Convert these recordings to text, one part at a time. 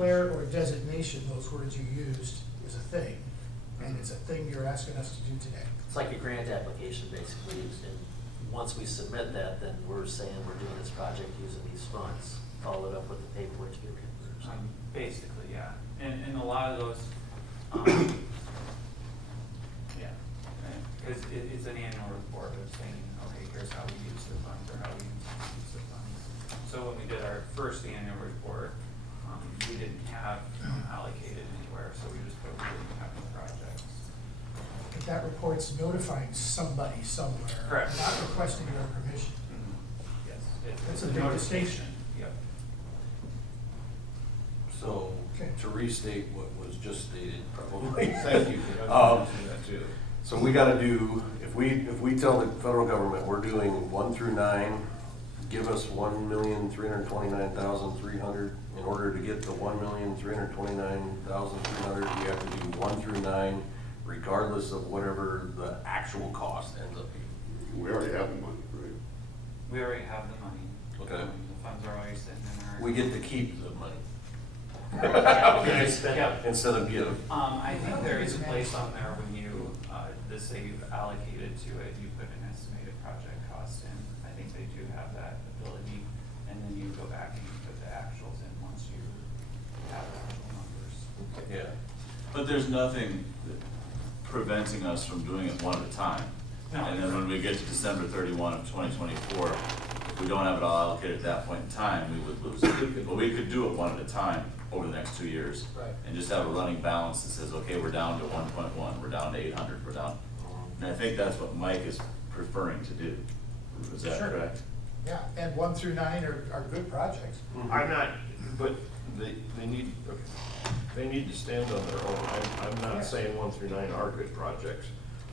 declare or designation, those words you used, is a thing, and it's a thing you're asking us to do today. It's like a grant application, basically, and once we submit that, then we're saying we're doing this project using these funds, follow it up with the paperwork to get reimbursed. Basically, yeah, and a lot of those, yeah, because it's an annual report of saying, okay, here's how we use the funds, or how we use the funds. So when we did our first annual report, we didn't have allocated anywhere, so we just put we didn't have any projects. But that report's notifying somebody somewhere. Correct. Not requesting your permission. Yes. That's it's a big notification. distinction. Yep. So, Okay. to restate what was just stated, probably. Thank you. I was gonna mention that too. So we gotta do, if we tell the federal government we're doing 1 through 9, give us 1,329,300. In order to get the 1,329,300, we have to do 1 through 9, regardless of whatever the actual cost ends up being. We already have the money, right? We already have the money. Okay. The funds are already sitting in our. We get to keep the money Okay, spend it. Yeah. instead of give. I think there is a place on there when you, just say you've allocated to it, you put an estimated project cost in. I think they do have that ability, and then you go back and you put the actuals in once you have the actual numbers. Yeah. But there's nothing preventing us from doing it one at a time. No. And then when we get to December 31 of 2024, if we don't have it all allocated at that point in time, we would lose it. But we could do it one at a time over the next 2 years. Right. And just have a running balance that says, okay, we're down to 1.1, we're down to 800, we're down. And I think that's what Mike is preferring to do. Is that Sure. correct? Yeah, and 1 through 9 are good projects. I'm not, but they need, okay, they need to stand on their own. I'm Yeah. not saying 1 through 9 are good projects.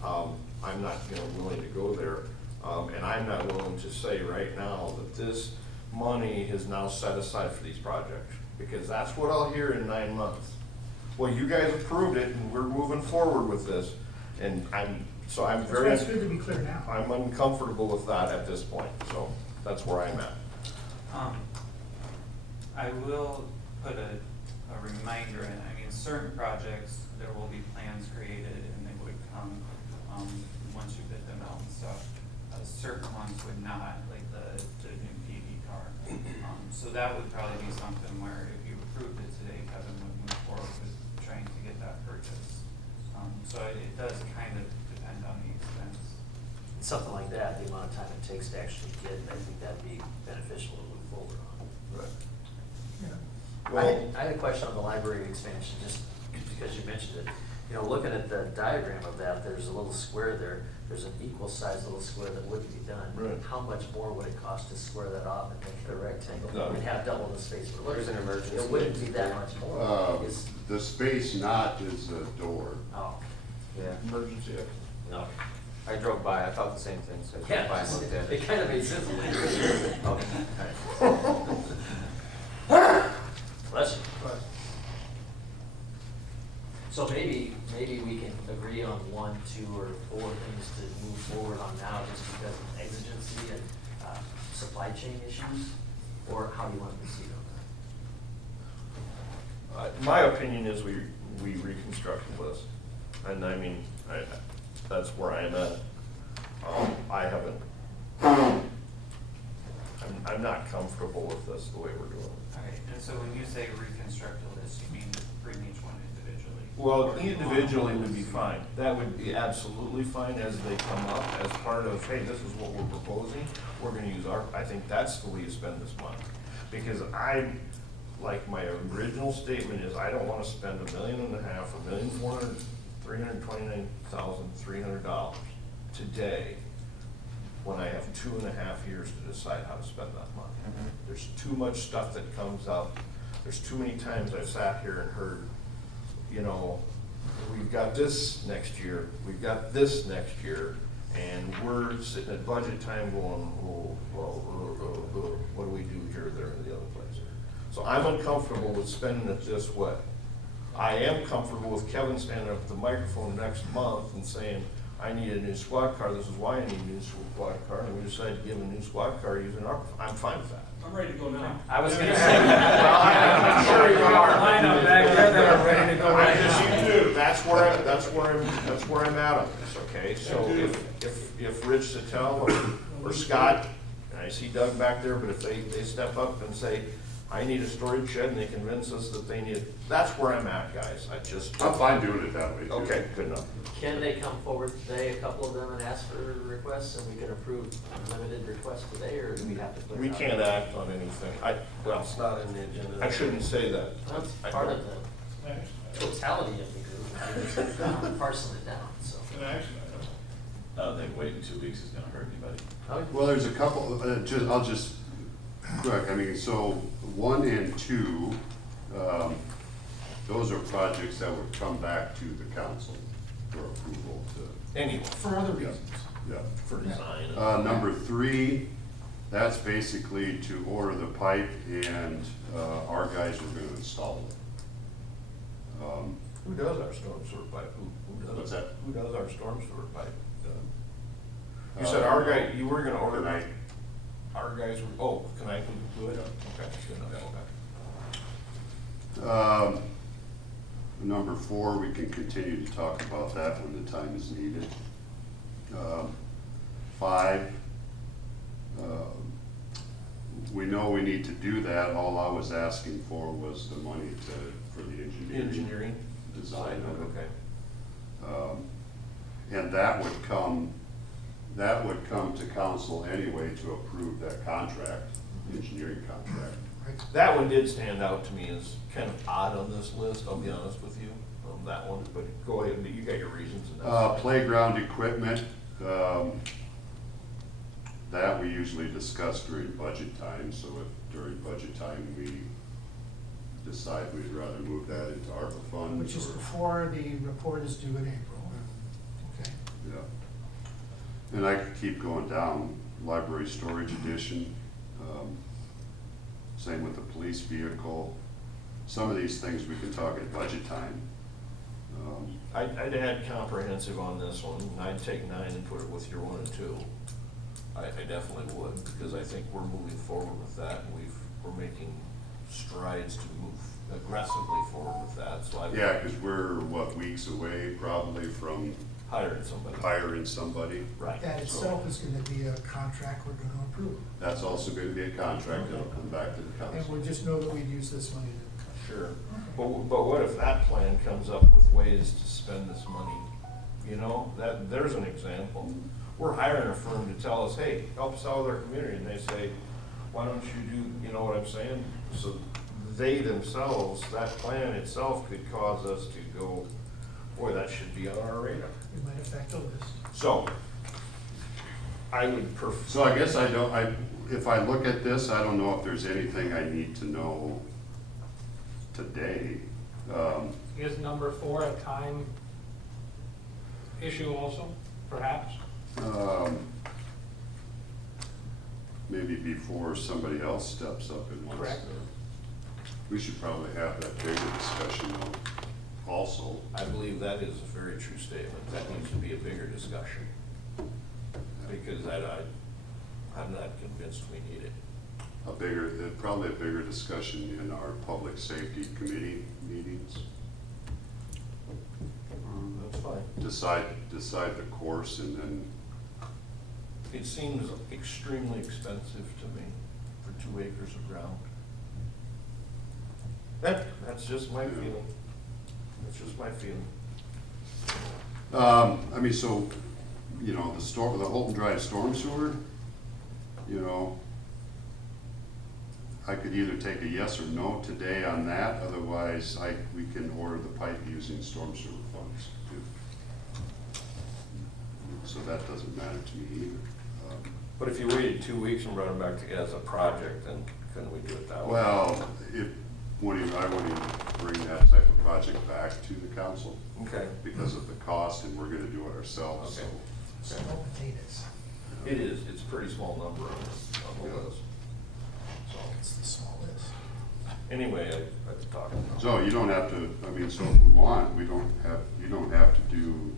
I'm not, willing to go there. And I'm not willing to say right now that this money is now set aside for these projects, because that's what I'll hear in 9 months. Well, you guys approved it and we're moving forward with this, and I'm That's very. why it's good to be clear now. I'm uncomfortable with that at this point, so that's where I'm at. I will put a reminder in. I mean, certain projects, there will be plans created and they would come, once you bid them out and stuff. Certain ones would not, like the new PV car. So that would probably be something where if you approved it today, Kevin would move forward with trying to get that purchase. So it does kind of depend on the expense. Something like that, the amount of time it takes to actually get it, I think that'd be beneficial to move forward on. Right. Yeah. I had a question on the library expansion, just because you mentioned it. Looking at the diagram of that, there's a little square there. There's an equal sized little square that wouldn't be done. Right. How much more would it cost to square that off and make it a rectangle? No. We'd have double the space for There's an emergency. It wouldn't be that much more. It's- The space not is a door. Oh, Yeah, Emergency exit. no. I drove by, I thought the same thing, so I drove by Yeah, and looked at it it. kind of makes sense. Okay, all right. Bless you. So maybe we can agree on 1, 2, or 4 things to move forward on now, just because of exigency and supply chain issues, or how do you want to proceed on that? My opinion is we reconstruct the list, and I mean, that's where I'm at. I haven't, I'm not comfortable with this, the way we're doing it. Okay, and so when you say reconstruct a list, you mean bring each one individually? Well, Or you want individually all would be lists? fine. That would be absolutely fine as they come up, as part of, hey, this is what we're proposing. We're gonna use I think that's the way you spend this money. Because like my original statement is, I don't wanna spend $1.5 million, $1,329,300 today, when I have 2.5 years to decide how to spend that money. There's too much stuff that comes up. There's too many times I've sat here and heard, we've got this next year, we've got this next year, and we're sitting at budget time going, what do we do here, there, and the other place? So I'm uncomfortable with spending it this way. I am comfortable with Kevin standing up at the microphone next month and saying, I need a new squad car, this is why I need a new squad car, and we decided to give a new squad car using ARPA. I'm fine with that. I'm ready to go now. I was gonna say, well, I'm sure you are. where I'm at on this, okay? So if Rich Sattel or Scott, and I see Doug back there, but if they step up and say, I need a storage shed, and they convince us that they need, that's where I'm at, guys. I'm fine doing it that way too. Okay, good enough. Can they come forward today, a couple of them, and ask for requests, and we can approve unlimited requests today, or do we have to put it We out? can't act on anything. Well, It's not in the agenda. I shouldn't say that. That's part of the totality of the group, we're parsing it down, so. I don't think waiting 2 weeks is gonna hurt anybody. Okay. Well, there's a couple, I'll just, quick, I mean, so 1 and 2, those are projects that would come back to the council for approval to, Anyway, For other reasons. yeah. for design. Number 3, that's basically to order the pipe and, our guys are gonna install it. Who does our storm sewer pipe? Who does? What's that? Who does our storm sewer pipe? You said our guy, you were gonna order. Tonight. Our guys were, oh, can I do it? Okay, good enough, okay. Number 4, we can continue to talk about that when the time is needed. 5, we know we need to do that. All I was asking for was the money for the Engineering. design of it. Okay. And that would come to council anyway to approve that contract, engineering contract. That one did stand out to me as kind of odd on this list, I'll be honest with you, that one, but go ahead, you got your reasons. And that's- Playground equipment, that we usually discuss during budget time, so if during budget time we decide we'd rather move that into ARPA funds. Which is or- before the report is due in April. Okay. Yeah. And I could keep going down, library storage edition, same with the police vehicle. Some of these things we can talk at budget time. I'd add comprehensive on this one, and I'd take 9 and put it with your 1 and 2. I definitely would, because I think we're moving forward with that, and we're making strides to move aggressively forward with that, so I. Yeah, because we're, weeks away probably from Hiring somebody. hiring somebody. Right. That itself is gonna be a contract we're gonna approve. That's also going to be a contract that'll come back to the And council. we'll just know that we'd use this money to. Sure, but what if that plan comes up with ways to spend this money? You know, there's an example. We're hiring a firm to tell us, hey, help us out with our community, and they say, why don't you do, you know what I'm saying? So they themselves, that plan itself could cause us to go, boy, that should be on our radar. It might affect the list. So, I would So I guess if I look at this, I don't know if there's anything I need to know today. Is number 4 a time issue also, perhaps? Maybe before somebody else steps up and wants Correct. to. We should probably have that bigger discussion though, also. I believe that is a very true statement. That needs to be a bigger discussion. Because I'm not convinced we need it. Probably a bigger discussion in our public safety committee meetings. That's fine. Decide the course and then, It seems extremely expensive to me for 2 acres of ground. That's just my feeling. That's just my feeling. I mean, so, the Holton Drive storm sewer, I could either take a yes or no today on that, otherwise we can order the pipe using storm sewer funds too. So that doesn't matter to me either. But if you waited 2 weeks and brought it back together as a project, then couldn't we do it that way? Well, I wouldn't even bring that type of project back to the council Okay. because of the cost and we're gonna do it ourselves, so. Okay. Small potatoes. It is, it's a pretty small number on the list. So, It's the smallest. anyway, I've talked. So you don't have to, so if we want, you don't have to do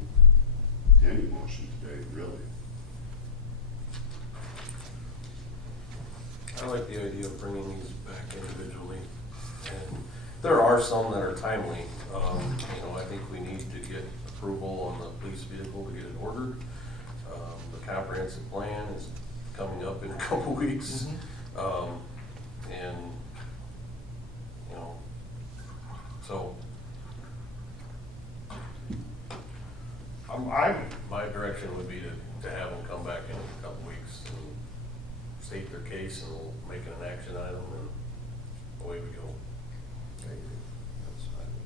any motion today, really. I like the idea of bringing these back individually. And there are some that are timely. I think we need to get a approval on the police vehicle to get it ordered. The comprehensive plan is coming up in a couple weeks. And, you know, so my direction would be to have them come back in a couple weeks and state their case, and we'll make it an action item, and away we go.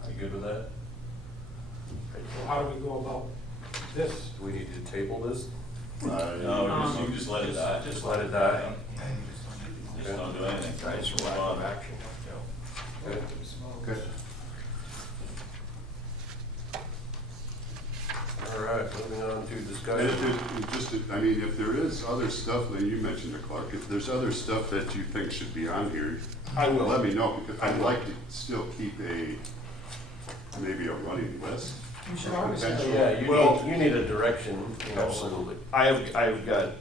You good with that? So how do we go about this? Do we need to table this? No, you can just let it die. Just let it die? Just don't do anything. Guys, for lack of action. Okay. Okay. All right, moving on to And discussion. if there's just, I mean, if there is other stuff, and you mentioned it, Clark, if there's other stuff that you think should be on here, I will. let me know, because I'd like to still keep maybe a running list. You should always have. Potential. Yeah, Well- you need a direction, you know. Absolutely. I've got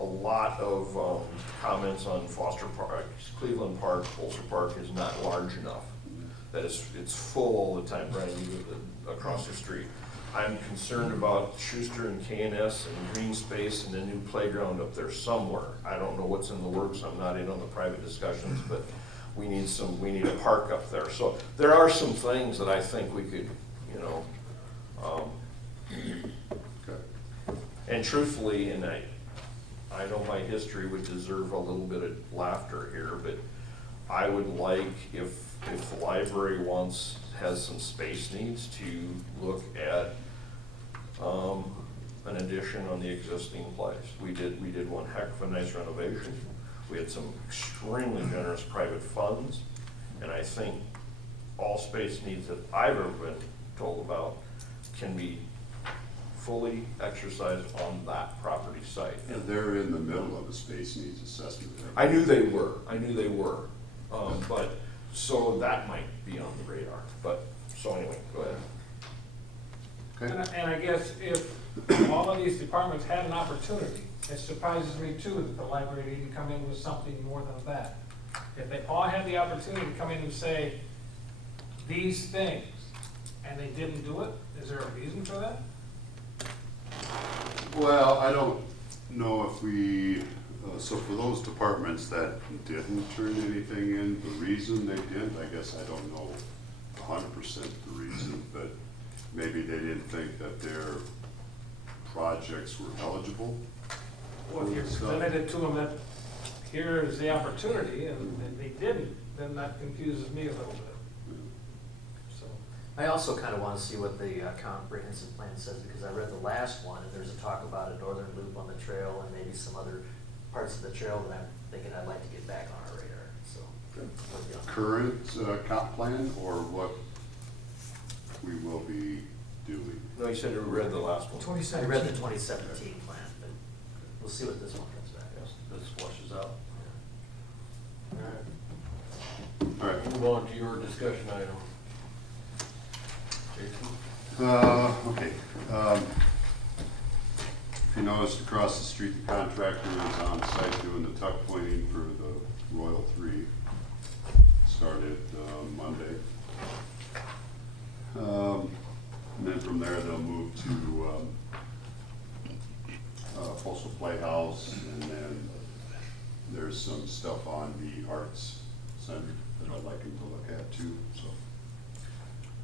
a lot of comments on Foster Park. Cleveland Park, Bolster Park is not large enough. That it's full all the time, Brian, you live across the street. I'm concerned about Schuster and KNS and green space and a new playground up there somewhere. I don't know what's in the works, I'm not in on the private discussions, but we need a park up there. So there are some things that I think we could, you know, Okay. and truthfully, and I know my history would deserve a little bit of laughter here, but I would like, if the library has some space needs, to look at an addition on the existing place. We did one heck of a nice renovation. We had some extremely generous private funds, and I think all space needs that I've ever been told about can be fully exercised on that property site. And they're in the middle of a space needs assessment. I knew they were, but, so that might be on the radar, but, so anyway, go ahead. Okay. And I guess if all of these departments had an opportunity, it surprises me too that the library didn't come in with something more than that. If they all had the opportunity to come in and say these things, and they didn't do it, is there a reason for that? Well, I don't know if we, so for those departments that didn't turn anything in, the reason they didn't, I guess I don't know 100% the reason, but maybe they didn't think that their projects were eligible. Well, if you presented it to them that here is the opportunity and they didn't, then that confuses me a little bit. So, I also kind of want to see what the comprehensive plan says, because I read the last one, and there's a talk about a northern loop on the trail and maybe some other parts of the trail that I'm thinking I'd like to get back on our radar, so. yeah. Current comp plan or what we will be doing? No, you said you read the last one. I read the 2017 plan, but we'll see what this one comes back. Yes. This flushes out. All right. All right. Move on to your discussion item. Jason? Okay. If you noticed across the street, the contractor is on site doing the tuck pointing for the Royal 3. Started Monday. And then from there, they'll move to Postal Playhouse, and then there's some stuff on the Arts Center that I'd like them to look at too, so.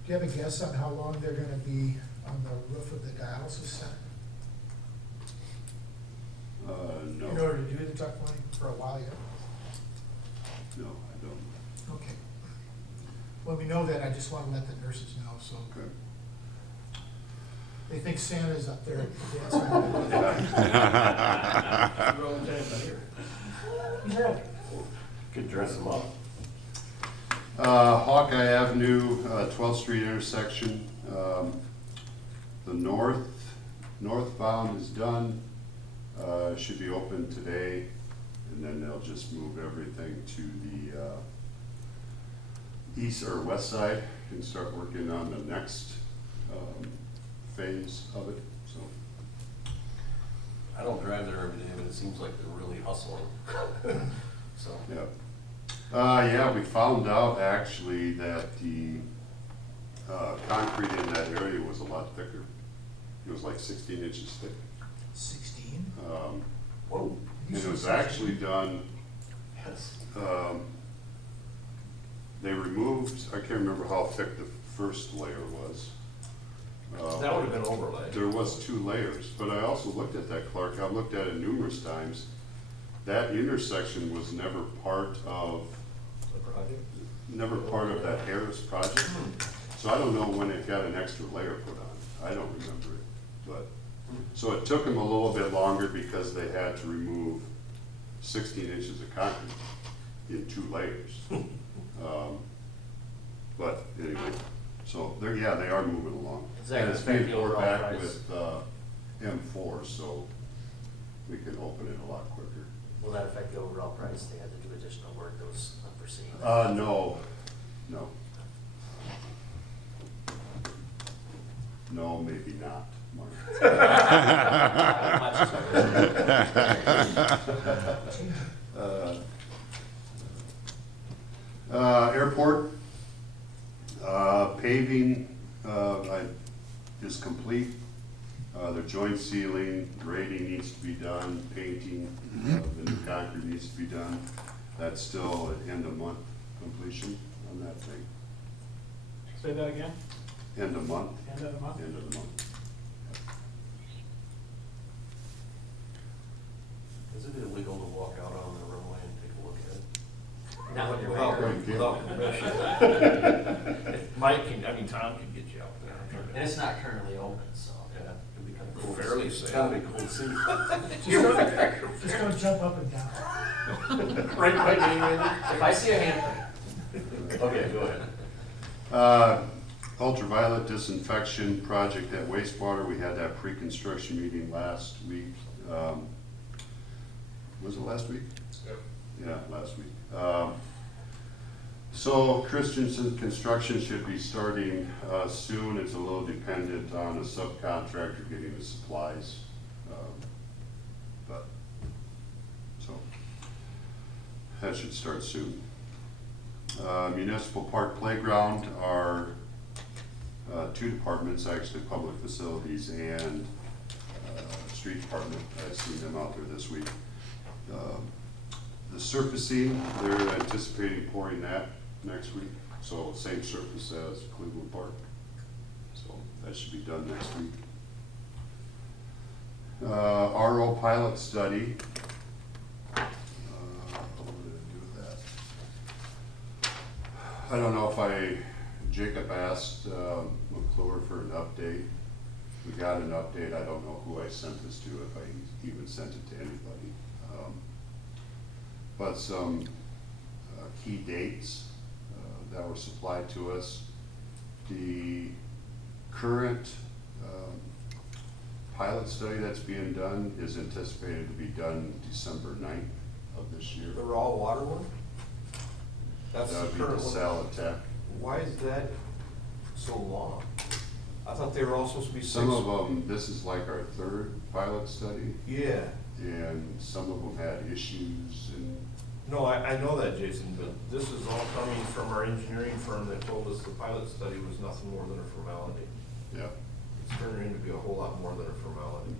Do you have a guess on how long they're gonna be on the roof of the dialysis center? No. In order to do the tuck pointing for a while yet? No, I don't. Okay. When we know that, I just wanna let the nurses know, so Okay. they think Santa's up there dancing. He's ready. Could dress them up. Hawkeye Avenue, 12th Street intersection. The northbound is done, should be open today, and then they'll just move everything to the east or west side and start working on the next phase of it, so. I don't drive there every day, but it seems like they're really hustling. So. Yeah. Yeah, we found out actually that the concrete in that area was a lot thicker. It was like 16 inches thick. 16? Whoa. And it was actually done, Yes. they removed, I can't remember how thick the first layer was. That would have been overlay. There was 2 layers, but I also looked at that, Clark, I've looked at it numerous times. That intersection was never part of that Harris project. So I don't know when it got an extra layer put on. I don't remember it. But, so it took them a little bit longer because they had to remove 16 inches of concrete in 2 layers. But anyway, so they're, yeah, they are moving along. Is that And it's gonna affect being the poured overall back price? with M4, so we can open it a lot quicker. Will that affect the overall price? They had to do additional work that was unforeseen? No. No, maybe not, Mark. How much is it? Airport, paving, is complete. The joint sealing, grading needs to be done, painting, the new concrete needs to be done. That's still at end of month completion on that thing. Say that again? End of month, End of the month? end of the month. Is it illegal to walk out on the runway and take a look at it? Not when you're Without mayor. permission. Mike can, I mean, Tom can get you out there. And it's not currently open, so Yeah. it'd be kind of cool. Fairly It's safe. gotta be cool to see. Just don't jump up and down. Right, right, Amy? If I see a hand, Okay, go ahead. Ultraviolet disinfection project at wastewater, we had that pre-construction meeting last week. Was it last week? Yep. Yeah, last week. So Christensen Construction should be starting soon. It's a little dependent on a subcontractor getting the supplies. But, so, that should start soon. Municipal Park Playground are 2 departments, actually, public facilities and street department. I've seen them out there this week. The surfacing, they're anticipating pouring that next week, so same surface as Cleveland Park. So that should be done next week. RO pilot study. What did I do with that? I don't know if Jacob asked McClure for an update. We got an update. I don't know who I sent this to, if I even sent it to anybody. But some key dates that were supplied to us. The current pilot study that's being done is anticipated to be done December 9th of this year. The raw water one? That's That the would be the current one. Salatech. Why is that so long? I thought they were all supposed to be 6. Some of them, this is like our 3rd pilot study, Yeah. and some of them had issues and, No, I know that, Jason, but this is all coming from our engineering firm that told us the pilot study was nothing more than a formality. yeah. It's turning into be a whole lot more than a formality.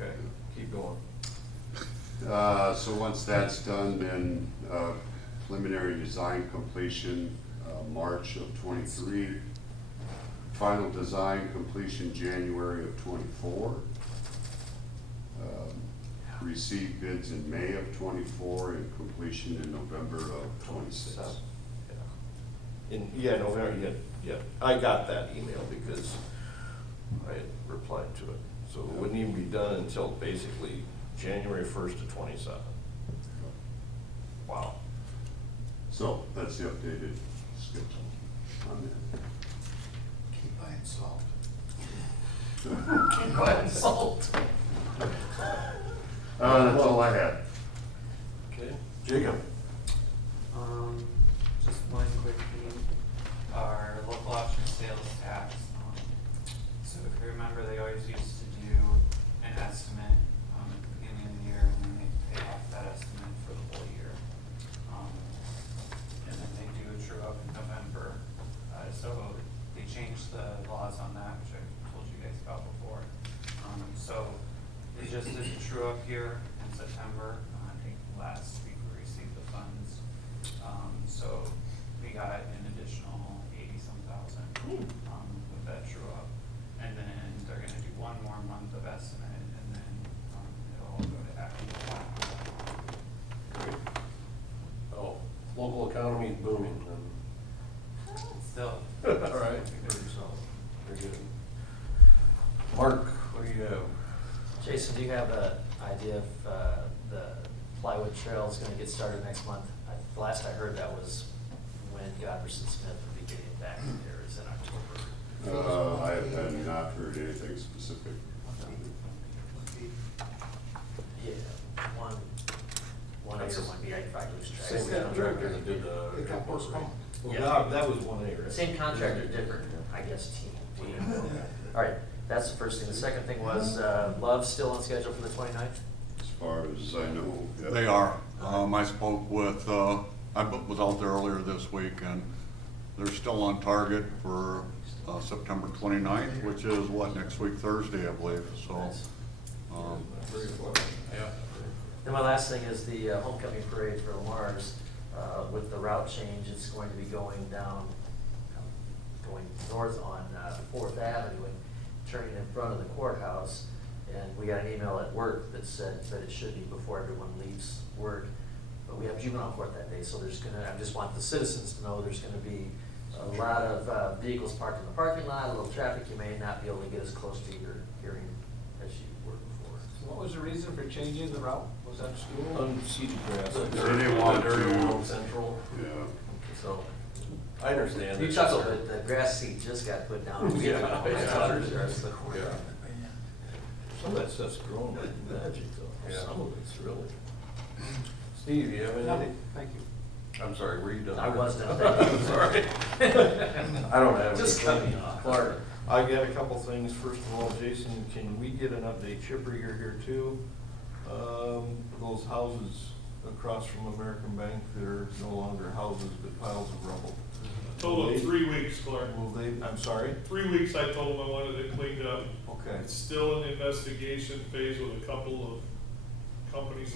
Okay, keep going. So once that's done, then preliminary design completion, March of '23. Final design completion January of '24. Received bids in May of '24 and completion in November of '26. Yeah, November, yeah, I got that email because I had replied to it. So it wouldn't even be done until basically January 1st to 27. Wow. So that's the updated schedule on that. Keep buying salt. keep buying salt. That's all I had. Okay, Jacob? Just one quick thing, our local option sales tax. So if you remember, they always used to do an estimate, at the beginning of the year, and then they pay off that estimate for the whole year. And then they do a true up in November, so they pause on that, which I told you guys about before. So we just did the true up here in September. I think last week we received the funds. So we got an additional 80-some thousand, with that true up. And then they're gonna do one more month of estimate, and then, it'll all go to actual. Great. Oh, local economy is booming, then. Still. All right, very solid, very good. Mark, what do you have? Jason, do you have an idea if the plywood trail is gonna get started next month? Last I heard that was when Godberson Smith would be getting back there, is in October. I have not heard anything specific. Yeah, one A or one B, I probably lose track. Same contractor that did the. It got postponed. Well, Yeah. that was 1A, right? Same contractor, different, I guess, team. All right, that's the first thing. The second thing was, Love's still on schedule for the 29th? As far as I know. yeah. They are. I spoke with, I was out there earlier this week, and they're still on target for September 29th, which is what, next week, Thursday, I believe, so. Nice. Very well. Yeah. Then my last thing is the homecoming parade for Lamar's. With the route change, it's going to be going down, going north on Fourth Avenue and turning in front of the courthouse. And we got an email at work that said that it should be before everyone leaves work. But we have juvenile court that day, so there's gonna, I just want the citizens to know there's gonna be a lot of vehicles parked in the parking lot, a little traffic. You may not be able to get as close to your hearing as you were before. So what was the reason for changing the route? Was that school? Unseated grass. The They didn't want dirt to- on Central, Yeah. so, I understand. You it's chuckle, just- but the grass seed just got put down. Yeah, I yeah. thought it was the rest of the court. Yeah. Some of that stuff's growing like magic though. Yeah. Some of it's really. Steve, you have anything? Thank you. I'm sorry, were you done? I was done, thank you. Sorry. I don't have. Just anything. cut me off. Clark, I got a couple things. First of all, Jason, can we get an update? Chipper, you're here too. Those houses across from American Bank, they're no longer houses, but piles of rubble. Total of 3 weeks, Clark. Will they, I'm sorry? 3 weeks I told them I wanted it cleaned up. Okay. It's still in the investigation phase with a couple of companies